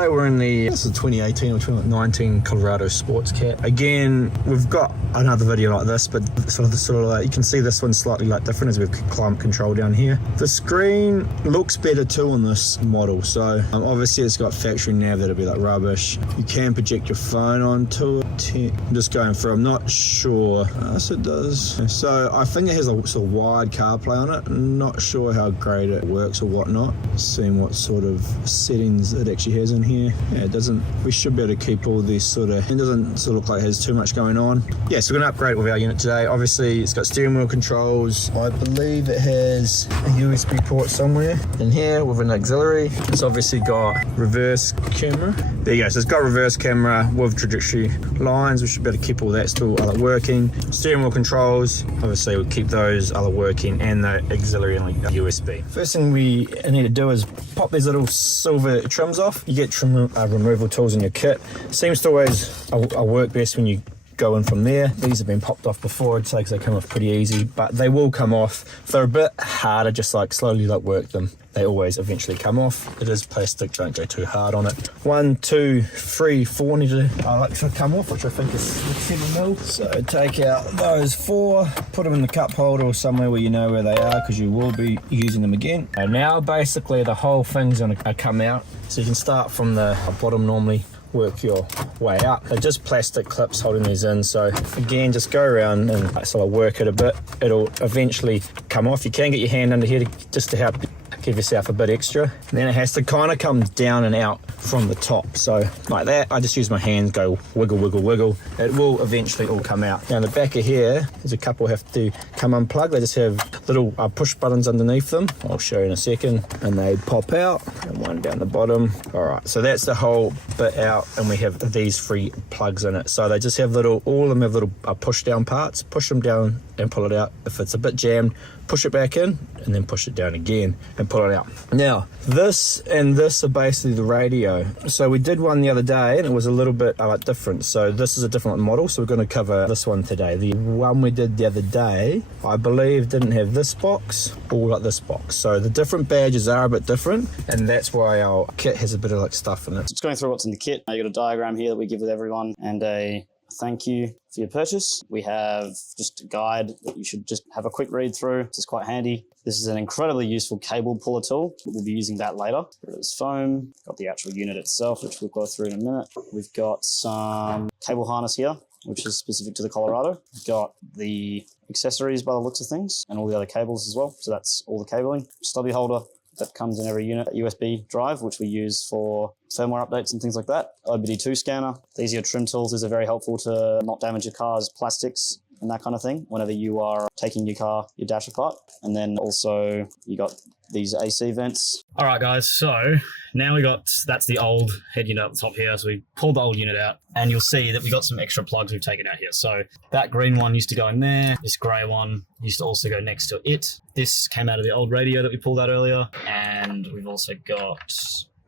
today we're in this is 2018 or 2019 Colorado Sports Cat. Again, we've got another video like this, but sort of like, you can see this one's slightly like different as we've climate control down here. The screen looks better too on this model, so obviously it's got factory nav that'll be like rubbish. You can project your phone onto it. I'm just going through, I'm not sure. Yes, it does. So I think it has a sort of wide CarPlay on it. I'm not sure how great it works or whatnot. Seeing what sort of settings it actually has in here. Yeah, it doesn't, we should be able to keep all this sort of, it doesn't sort of look like it has too much going on. Yeah, so we're going to upgrade it with our unit today. Obviously it's got steering wheel controls. I believe it has a USB port somewhere in here with an auxiliary. It's obviously got reverse camera. There you go, so it's got reverse camera with trajectory lines. We should be able to keep all that still working. Steering wheel controls, obviously we'll keep those working, and the auxiliary and USB. First thing we need to do is pop these little silver trims off. You get trim removal tools in your kit. Seems to always work best when you go in from there. These have been popped off before, I'd say, because they come off pretty easy, but they will come off. If they're a bit harder, just slowly work them, they always eventually come off. It is plastic, don't go too hard on it. 1, 2, 3, 4 need to come off, which I think is 7 mil. So take out those 4, put them in the cup holder or somewhere where you know where they are, because you will be using them again. And now basically the whole thing's going to come out. So you can start from the bottom normally, work your way up. They're just plastic clips holding these in, so again, just go around and sort of work it a bit. It'll eventually come off. You can get your hand under here just to help give yourself a bit extra, and then it has to kind of come down and out from the top. So like that, I just use my hands, go wiggle, wiggle, wiggle. It will eventually all come out. Now in the back of here, there's a couple have to come unplugged. They just have little push buttons underneath them. I'll show you in a second, and they pop out, and one down the bottom. All right, so that's the whole bit out, and we have these 3 plugs in it. So they just have all of them have little push down parts. Push them down and pull it out. If it's a bit jammed, push it back in, and then push it down again and pull it out. Now, this and this are basically the radio. So we did one the other day, and it was a little bit different. So this is a different model, so we're going to cover this one today. The one we did the other day, I believe, didn't have this box or like this box. So the different badges are a bit different, and that's why our kit has a bit of stuff in it. Just going through what's in the kit. You got a diagram here that we give with everyone, and a thank you for your purchase. We have just a guide that you should just have a quick read through. This is quite handy. This is an incredibly useful cable puller tool. We'll be using that later. There's foam, got the actual unit itself, which we'll go through in a minute. We've got some cable harness here, which is specific to the Colorado. We've got the accessories by the looks of things, and all the other cables as well. So that's all the cabling. Stubby holder that comes in every unit, USB drive, which we use for firmware updates and things like that. OBD2 scanner. These are your trim tools. These are very helpful to not damage your car's plastics and that kind of thing whenever you are taking your dash apart. And then also you got these AC vents. All right, guys, so now that's the old head unit up the top here. So we pulled the old unit out, and you'll see that we got some extra plugs we've taken out here. So that green one used to go in there. This gray one used to also go next to it. This came out of the old radio that we pulled out earlier. And we've also got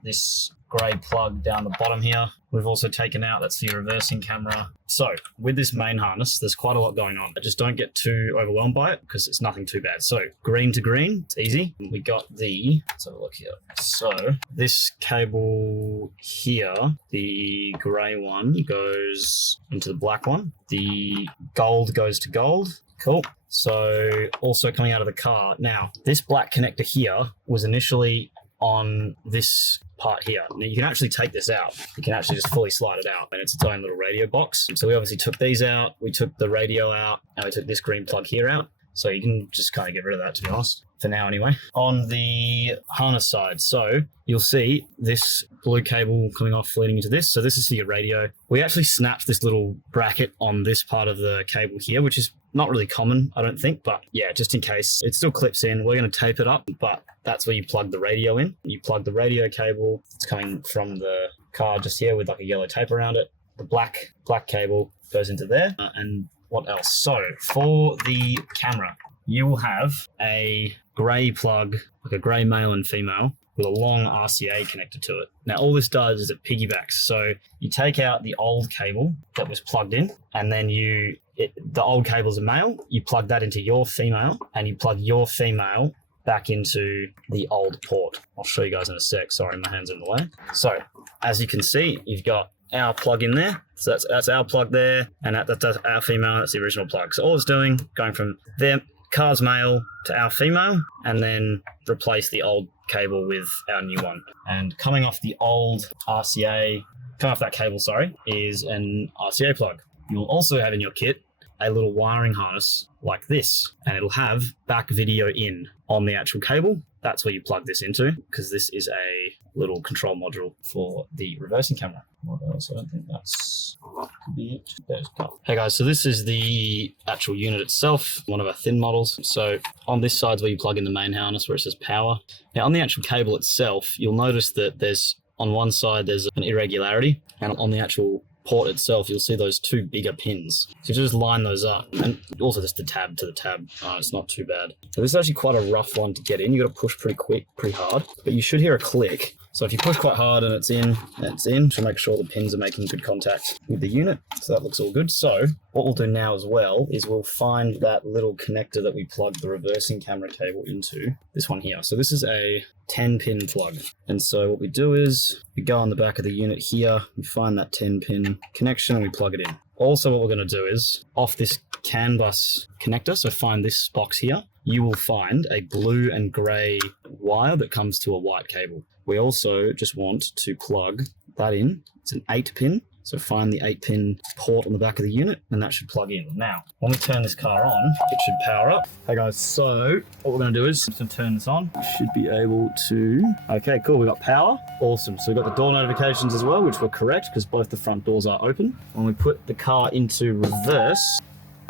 this grey plug down the bottom here. We've also taken out, that's the reversing camera. So with this main harness, there's quite a lot going on. Just don't get too overwhelmed by it, because it's nothing too bad. So green to green, it's easy. We got let's have a look here. So this cable here, the grey one goes into the black one. The gold goes to gold. Cool. So also coming out of the car. Now, this black connector here was initially on this part here. Now you can actually take this out. You can actually just fully slide it out, and it's its own little radio box. So we obviously took these out, we took the radio out, and we took this green plug here out. So you can just kind of get rid of that, to be honest, for now anyway. On the harness side, so you'll see this blue cable coming off leading into this. So this is for your radio. We actually snapped this little bracket on this part of the cable here, which is not really common, I don't think, but yeah, just in case. It still clips in. We're going to tape it up, but that's where you plug the radio in. You plug the radio cable. It's coming from the car just here with like a yellow tape around it. The black cable goes into there. And what else? So for the camera, you will have a grey plug, like a grey male and female, with a long RCA connected to it. Now all this does is it piggybacks. So you take out the old cable that was plugged in, and then the old cable's a male, you plug that into your female, and you plug your female back into the old port. I'll show you guys in a sec. Sorry, my hand's in the way. So as you can see, you've got our plug in there. So that's our plug there, and that's our female, that's the original plug. So all it's doing, going from their car's male to our female, and then replace the old cable with our new one. And coming off the old RCA, coming off that cable, sorry, is an RCA plug. You'll also have in your kit a little wiring harness like this, and it'll have back video in on the actual cable. That's where you plug this into, because this is a little control module for the reversing camera. What else? I don't think that's could be it. There's a couple. Hey guys, so this is the actual unit itself, one of our thin models. So on this side is where you plug in the main harness where it says power. Now on the actual cable itself, you'll notice that there's, on one side there's an irregularity, and on the actual port itself, you'll see those two bigger pins. So you just line those up, and also just the tab to the tab. It's not too bad. So this is actually quite a rough one to get in. You got to push pretty quick, pretty hard, but you should hear a click. So if you push quite hard and it's in, to make sure the pins are making good contact with the unit. So that looks all good. So what we'll do now as well is we'll find that little connector that we plugged the reversing camera cable into, this one here. So this is a 10-pin plug. And so what we do is we go on the back of the unit here, we find that 10-pin connection and we plug it in. Also what we're going to do is off this CAN bus connector, so find this box here, you will find a blue and grey wire that comes to a white cable. We also just want to plug that in. It's an 8-pin. So find the 8-pin port on the back of the unit, and that should plug in. Now, when we turn this car on, it should power up. Hey guys, so what we're gonna do is to turn this on. Should be able to, okay, cool, we got power. Awesome, so we got the door notifications as well, which were correct because both the front doors are open. When we put the car into reverse,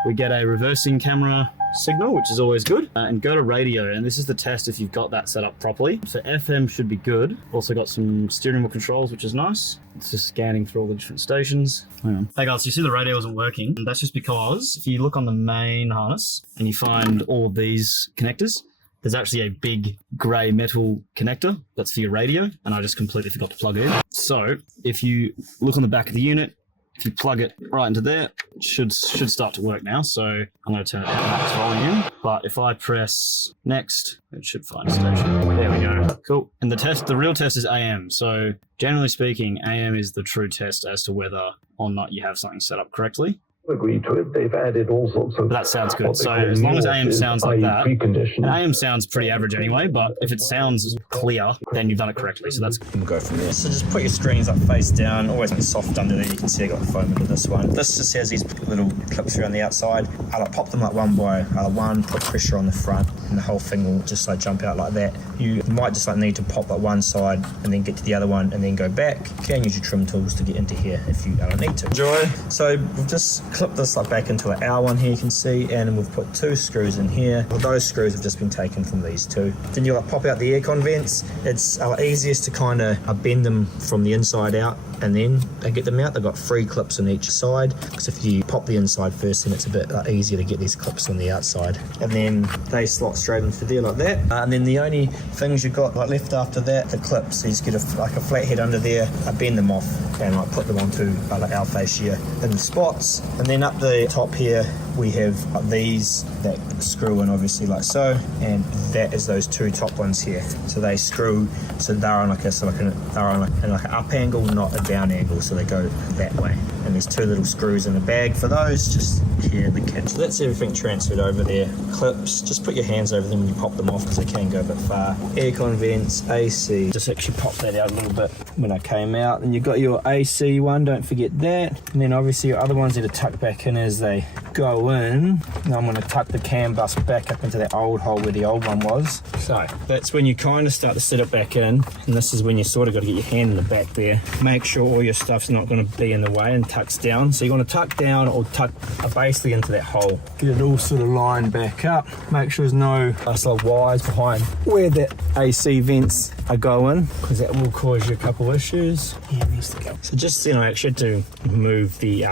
we get a reversing camera signal, which is always good, and go to radio, and this is the test if you've got that set up properly. So FM should be good. Also got some steering wheel controls, which is nice. It's just scanning through all the different stations. Hang on. Hey guys, you see the radio isn't working, and that's just because if you look on the main harness and you find all of these connectors, there's actually a big grey metal connector that's for your radio, and I just completely forgot to plug it in. So if you look on the back of the unit, if you plug it right into there, it should start to work now. So I'm going to turn it down max volume. But if I press next, it should find a station. There we go. Cool. And the real test is AM. So generally speaking, AM is the true test as to whether or not you have something set up correctly. Agree to it. They've added all sorts of. That sounds good. So as long as AM sounds like that, and AM sounds pretty average anyway, but if it sounds clear, then you've done it correctly. So that's We'll go from there. So just put your screens up face down, always be soft under there. You can see I got the foam into this one. This just has these little clips around the outside. I'll pop them like one by one, put pressure on the front, and the whole thing will just like jump out like that. You might just like need to pop like one side and then get to the other one and then go back. You can use your trim tools to get into here if you don't need to. Enjoy. So we've just clip this like back into our one here, you can see, and we've put 2 screws in here. Well, those screws have just been taken from these 2. Then you like pop out the aircon vents. It's easiest to kind of bend them from the inside out and then get them out. They've got 3 clips on each side, because if you pop the inside first, then it's a bit easier to get these clips on the outside, and then they slot straight into there like that. And then the only things you've got like left after that, the clips. So you just get a flat head under there, bend them off, and like put them onto like our fascia in the spots. And then up the top here we have these that screw in obviously like so, and that is those 2 top ones here. So they screw, so they're on like an up angle, not a down angle, so they go that way. And there's 2 little screws in the bag for those, just here in the kit. So that's everything transferred over there. Clips, just put your hands over them when you pop them off because they can go a bit far. Aircon vents, AC. Just actually pop that out a little bit when I came out. And you've got your AC one, don't forget that. And then obviously your other ones that are tucked back in as they go in. Now I'm going to tuck the CAN bus back up into that old hole where the old one was. So that's when you kind of start to set it back in, and this is when you sort of got to get your hand in the back there. Make sure all your stuff's not going to be in the way and tucks down. So you want to tuck down or tuck basically into that hole. Get it all sort of lined back up. Make sure there's no sort of wires behind where that AC vents are going, because that will cause you a couple of issues. Yeah, needs to go. So just, you know, actually to move the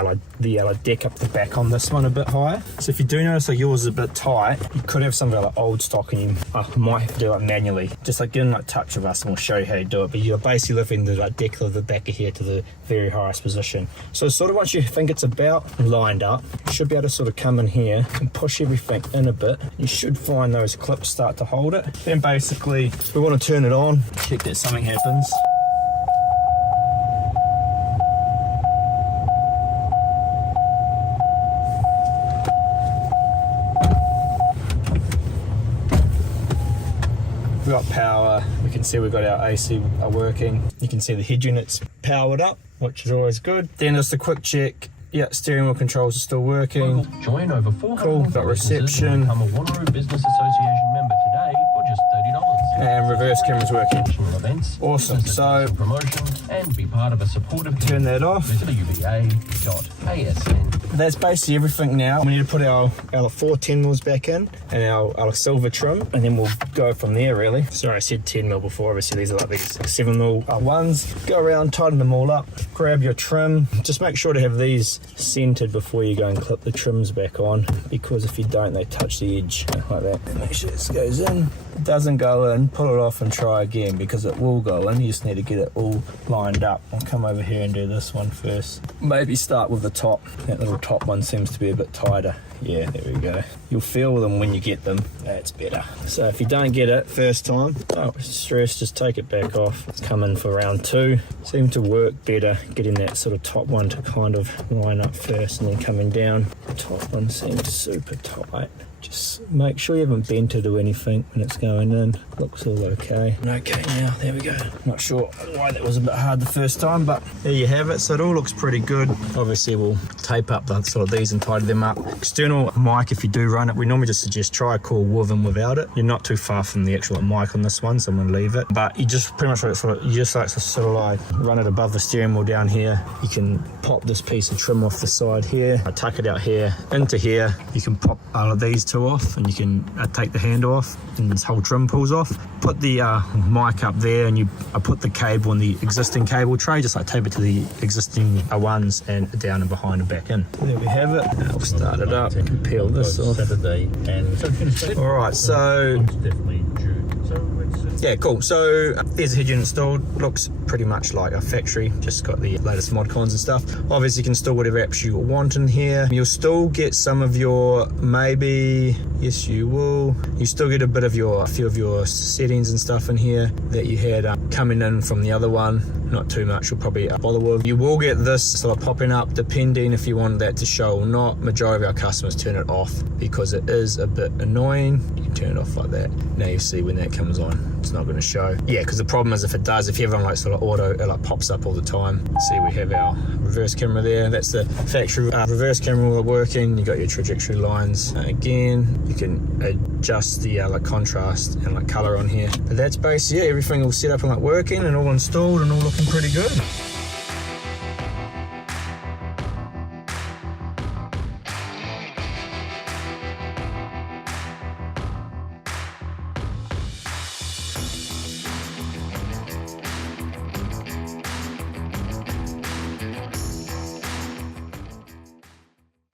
deck up the back on this one a bit higher. So if you do notice like yours is a bit tight, you could have something like old stock and you might have to do it manually. Just like get in like touch with us and we'll show you how you do it. But you're basically lifting the like decal of the back of here to the very highest position. So sort of once you think it's about lined up, you should be able to sort of come in here and push everything in a bit. You should find those clips start to hold it. Then basically we want to turn it on, check that something happens. We've got power, we can see we've got our AC working. You can see the head unit's powered up, which is always good. Then just a quick check. Yeah, steering wheel controls are still working. Join over 400 cool, got reception. Become a Wanneroo Business Association member today for just $30. And reverse camera's working. Events, Awesome. So promotion and be part of a supportive team. turn that off. Visit uva.asn. That's basically everything now. We need to put our 4 10 mils back in and our silver trim, and then we'll go from there really. Sorry, I said 10 mil before. Obviously these are like these 7 mil ones. Go around, tighten them all up, grab your trim. Just make sure to have these centered before you go and clip the trims back on, because if you don't, they touch the edge like that. Make sure this goes in. If it doesn't go in, pull it off and try again, because it will go in. You just need to get it all lined up. I'll come over here and do this one first. Maybe start with the top. That little top one seems to be a bit tighter. Yeah, there we go. You'll feel them when you get them. That's better. So if you don't get it first time, don't stress, just take it back off. Come in for round 2. Seem to work better getting that sort of top one to kind of line up first, and then coming down. The top one seems super tight. Just make sure you haven't bent it or anything when it's going in. Looks all okay. Okay, now, there we go. Not sure why that was a bit hard the first time, but there you have it. So it all looks pretty good. Obviously, we'll tape up the sort of these and tidy them up. External mic, if you do run it, we normally just suggest try a call with and without it. You're not too far from the actual mic on this one, so I'm gonna leave it. But you just pretty much you just like to sort of like run it above the steering wheel down here. You can pop this piece of trim off the side here. I tuck it out here into here. You can pop all of these two off, and you can take the handle off, and this whole trim pulls off. Put the mic up there, and I put the cable in the existing cable tray, just like tape it to the existing ones and down and behind and back in. There we have it. I'll start it up. I can peel this off. Saturday and All right, so definitely June. yeah, cool. So there's a head unit installed. Looks pretty much like a factory. Just got the latest mod cons and stuff. Obviously, you can install whatever apps you want in here. You'll still get some of your yes, you will. You still get a few of your settings and stuff in here that you had coming in from the other one. Not too much, you'll probably bother with. You will get this sort of popping up depending if you want that to show or not. Majority of our customers turn it off because it is a bit annoying. You can turn it off like that. Now you see when that comes on, it's not going to show. Yeah, because the problem is if it does, if you have on like sort of auto, it like pops up all the time. See, we have our reverse camera there. That's the factory reverse camera working. You got your trajectory lines. Again, you can adjust the like contrast and like color on here. But that's basically everything all set up and like working and all installed and all looking pretty good.